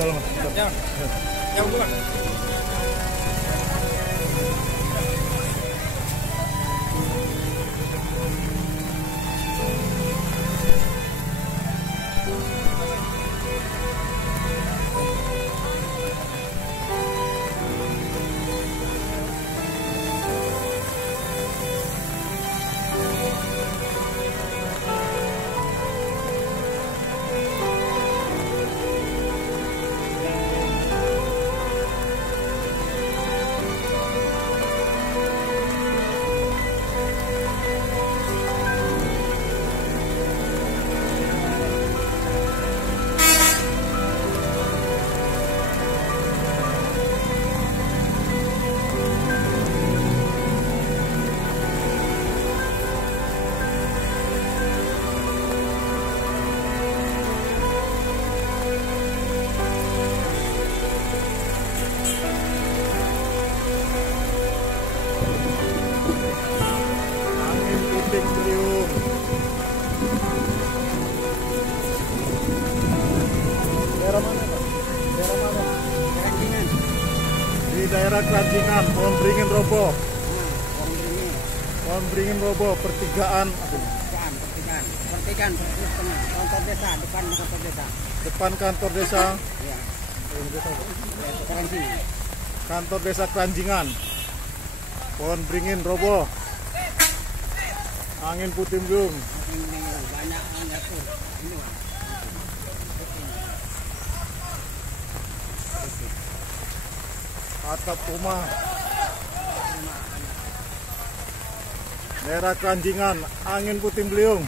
Jangan. Yang bukan. Daerah mana, Pak? Daerah mana? Keranjingan. Di daerah Keranjingan, pohon beringin roboh. Pohon beringin. Pohon beringin roboh, pertigaan. Pertigaan. Kantor desa, depan kantor desa. Depan kantor desa. Ya. Keranjingan. Kantor desa Keranjingan. Pohon beringin roboh. Angin puting beliung. Banyak tuh. Ini Pak. Atap rumah. Daerah Keranjingan, angin puting beliung.